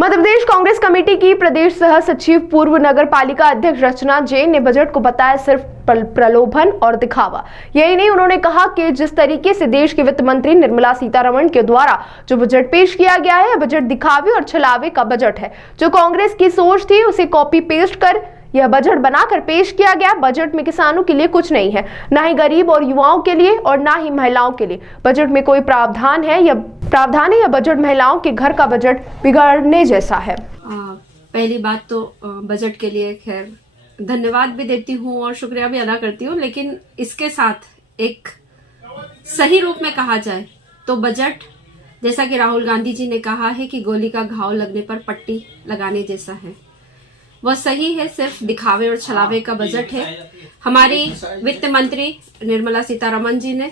Madhya Pradesh Congress committee की प्रदेश सह सचिव पूर्व नगर पालिका अध्यक्ष रचना जैन ने बजट को बताया सिर्फ प्रलोभन और दिखावा। यही नहीं, उन्होंने कहा कि जिस तरीके से देश के वित्त मंत्री निर्मला सीतारमण के द्वारा जो बजट पेश किया गया है, बजट दिखावे और छलावे का बजट है। जो कांग्रेस की सोच थी उसे कॉपी पेस्ट कर यह बजट बनाकर पेश किया गया। बजट में किसानों के लिए कुछ नहीं है, ना ही गरीब और युवाओं के लिए और ना ही महिलाओं के लिए बजट में कोई प्रावधान है या बजट महिलाओं के घर का बजट बिगाड़ने जैसा है। पहली बात तो बजट के लिए खैर धन्यवाद भी देती हूँ और शुक्रिया भी अदा करती हूँ, लेकिन इसके साथ एक सही रूप में कहा जाए तो बजट, जैसा कि राहुल गांधी जी ने कहा है कि गोली का घाव लगने पर पट्टी लगाने जैसा है, वह सही है। सिर्फ दिखावे और छलावे का बजट है। हमारी वित्त मंत्री निर्मला सीतारमण जी ने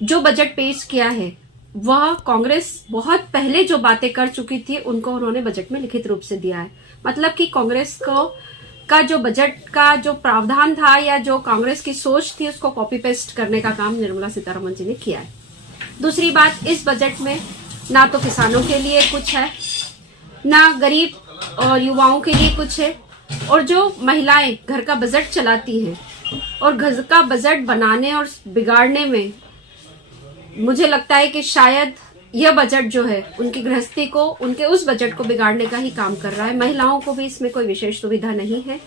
जो बजट पेश किया है वह कांग्रेस बहुत पहले जो बातें कर चुकी थी उनको उन्होंने बजट में लिखित रूप से दिया है। मतलब कि कांग्रेस का जो बजट का जो प्रावधान था या जो कांग्रेस की सोच थी उसको कॉपी पेस्ट करने का काम निर्मला सीतारमण जी ने किया है। दूसरी बात, इस बजट में ना तो किसानों के लिए कुछ है, ना गरीब और युवाओं के लिए कुछ है, और जो महिलाएं घर का बजट चलाती हैं और घर का बजट बनाने और बिगाड़ने में मुझे लगता है कि शायद यह बजट जो है उनकी गृहस्थी को, उनके उस बजट को बिगाड़ने का ही काम कर रहा है। महिलाओं को भी इसमें कोई विशेष सुविधा नहीं है।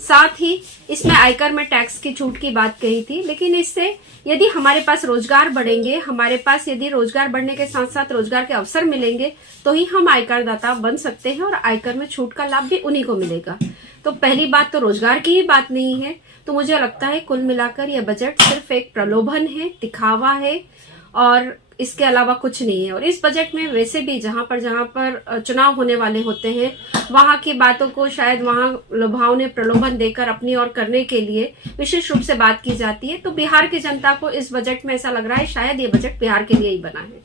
साथ ही इसमें आयकर में टैक्स की छूट की बात कही थी, लेकिन इससे यदि हमारे पास रोजगार बढ़ेंगे, हमारे पास यदि रोजगार बढ़ने के साथ साथ रोजगार के अवसर मिलेंगे तो ही हम आयकरदाता बन सकते हैं और आयकर में छूट का लाभ भी उन्हीं को मिलेगा। तो पहली बात तो रोजगार की ही बात नहीं है। तो मुझे लगता है कुल मिलाकर यह बजट सिर्फ एक प्रलोभन है, दिखावा है और इसके अलावा कुछ नहीं है। और इस बजट में वैसे भी जहां पर चुनाव होने वाले होते हैं वहां की बातों को शायद वहां लुभाव ने प्रलोभन देकर अपनी ओर करने के लिए विशेष रूप से बात की जाती है। तो बिहार की जनता को इस बजट में ऐसा लग रहा है शायद ये बजट बिहार के लिए ही बना है।